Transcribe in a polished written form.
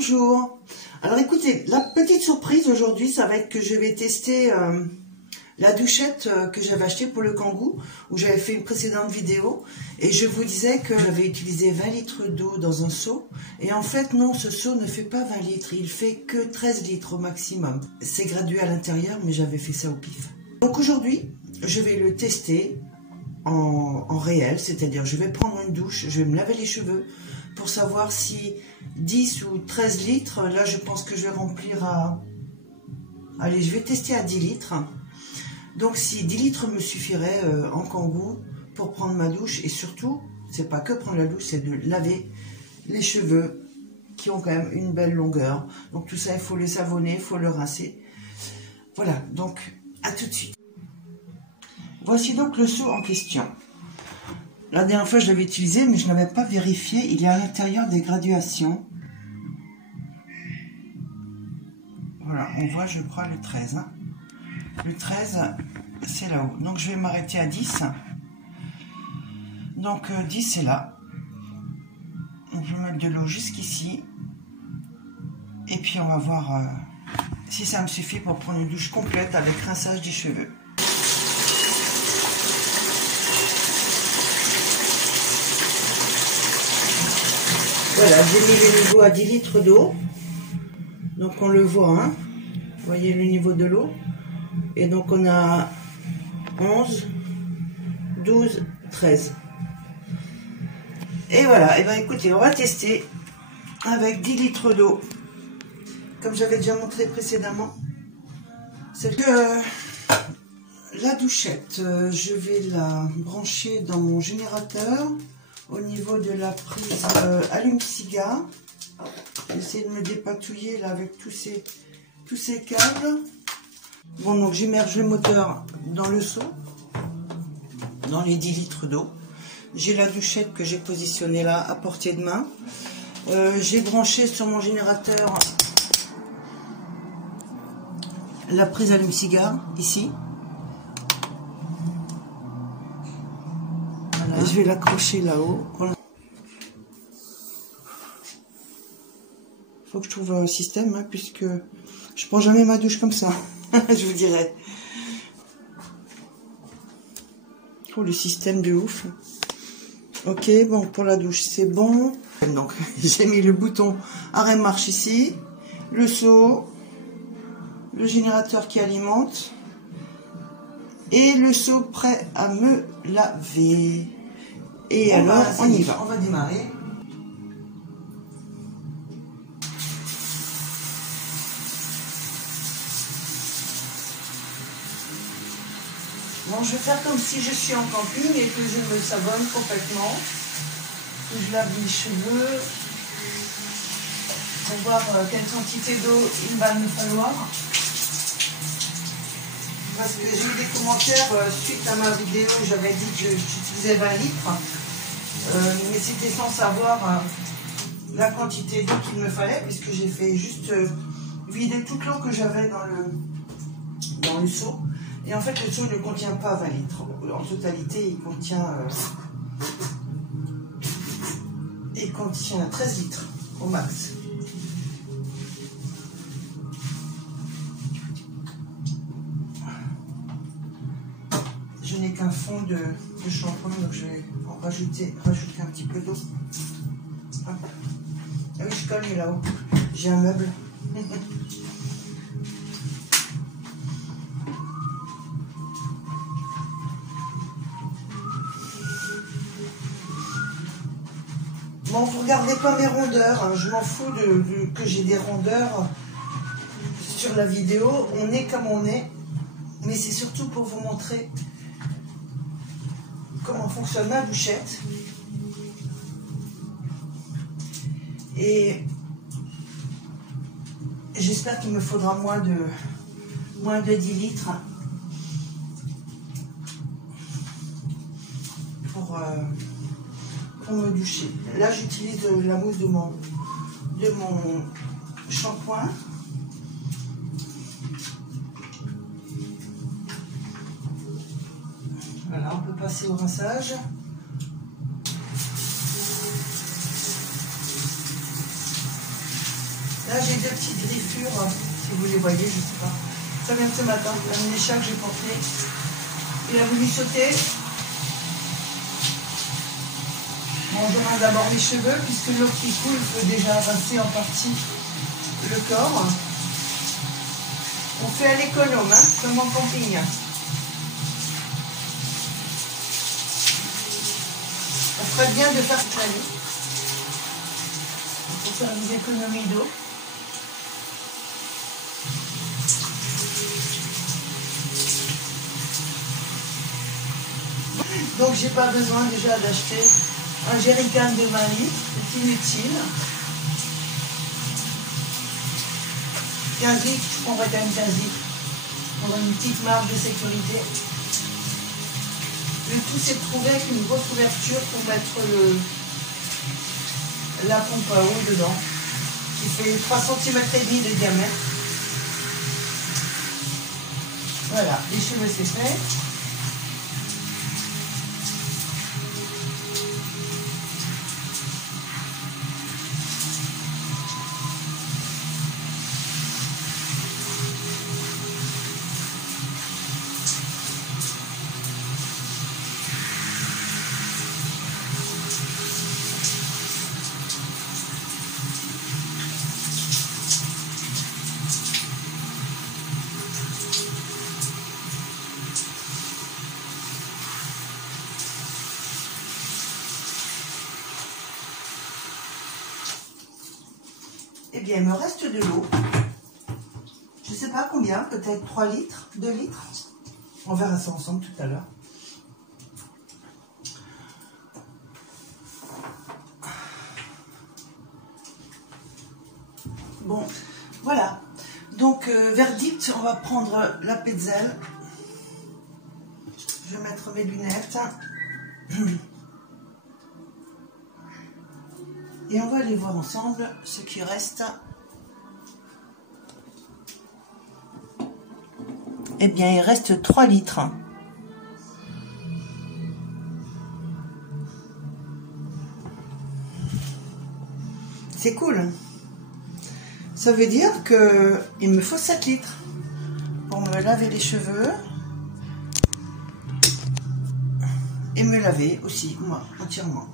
Bonjour. Alors écoutez, la petite surprise aujourd'hui, ça va être que je vais tester la douchette que j'avais achetée pour le Kangoo, où j'avais fait une précédente vidéo, et je vous disais que j'avais utilisé 20 litres d'eau dans un seau, et en fait non, ce seau ne fait pas 20 litres, il fait que 13 litres au maximum. C'est gradué à l'intérieur, mais j'avais fait ça au pif. Donc aujourd'hui, je vais le tester en réel, c'est-à-dire je vais prendre une douche, je vais me laver les cheveux pour savoir si 10 ou 13 litres, là je pense que je vais remplir à... Allez, je vais tester à 10 litres. Donc si 10 litres me suffirait en Kangoo pour prendre ma douche, et surtout, c'est pas que prendre la douche, c'est de laver les cheveux qui ont quand même une belle longueur. Donc tout ça, il faut le savonner, il faut le rincer. Voilà, donc à tout de suite. Voici donc le seau en question. La dernière fois, je l'avais utilisé, mais je n'avais pas vérifié. Il y a à l'intérieur des graduations. Voilà, on voit, je crois, le 13. Hein. Le 13, c'est là-haut. Donc, je vais m'arrêter à 10. Donc, 10, c'est là. Donc, je vais mettre de l'eau jusqu'ici. Et puis, on va voir si ça me suffit pour prendre une douche complète avec rinçage des cheveux. Voilà, j'ai mis le niveau à 10 litres d'eau. Donc on le voit, hein. Vous voyez le niveau de l'eau. Et donc on a 11, 12, 13. Et voilà, et bien écoutez, on va tester avec 10 litres d'eau. Comme j'avais déjà montré précédemment. C'est que la douchette, je vais la brancher dans mon générateur. Au niveau de la prise allume-cigare, j'essaie de me dépatouiller là avec tous ces câbles. Bon, donc j'immerge le moteur dans le seau, dans les 10 litres d'eau. J'ai la douchette que j'ai positionnée là à portée de main. J'ai branché sur mon générateur la prise allume-cigare ici. Je vais l'accrocher là-haut. Voilà. Faut que je trouve un système, hein, puisque je prends jamais ma douche comme ça. Je vous dirais. Oh, le système de ouf. Ok, bon, pour la douche, c'est bon. Donc, j'ai mis le bouton arrêt marche ici, le seau, le générateur qui alimente, et le seau prêt à me laver. Et alors, on y va. On va démarrer. Bon, je vais faire comme si je suis en camping et que je me savonne complètement. Que je lave les cheveux. Pour voir quelle quantité d'eau il va me falloir. Parce que j'ai eu des commentaires suite à ma vidéo où j'avais dit que j'utilisais 20 litres. Mais c'était sans savoir la quantité d'eau qu'il me fallait, puisque j'ai fait juste vider toute l'eau que j'avais dans le seau. Et en fait, le seau ne contient pas 20 litres. En totalité, il contient 13 litres au max. Je n'ai qu'un fond de shampoing, donc je vais en rajouter un petit peu d'eau. Ah oui, je cogne là-haut. J'ai un meuble. Bon, vous regardez pas mes rondeurs, hein. Je m'en fous que j'ai des rondeurs sur la vidéo. On est comme on est, mais c'est surtout pour vous montrer comment fonctionne ma douchette. Et j'espère qu'il me faudra moins de 10 litres pour me doucher. Là, j'utilise la mousse de mon shampoing. Voilà, on peut passer au rinçage. Là, j'ai 2 petites griffures, si vous les voyez, je ne sais pas. Ça vient de ce matin, un échat que j'ai porté. Il a voulu sauter. Bon, je rince d'abord les cheveux, puisque l'eau qui coule peut déjà rincer en partie le corps. On fait à l'économe, hein, comme en camping. On ferait bien de faire cette année. Pour faire des économies d'eau. Donc j'ai pas besoin déjà d'acheter un jerrycan de 20 litres, c'est inutile. 15 litres, je prendrais quand même 15 litres pour une petite marge de sécurité. Le tout c'est de trouver avec une grosse ouverture pour mettre la pompe à eau dedans, qui fait 3,5 cm de diamètre. Voilà, les cheveux c'est fait. Eh bien, il me reste de l'eau. Je ne sais pas combien, peut-être 3 litres, 2 litres. On verra ça ensemble tout à l'heure. Bon, voilà. Donc, verdict, on va prendre la Petzl. Je vais mettre mes lunettes. Et on va aller voir ensemble ce qui reste. Eh bien, il reste 3 litres. C'est cool. Ça veut dire qu'il me faut 7 litres pour me laver les cheveux. Et me laver aussi, moi, entièrement.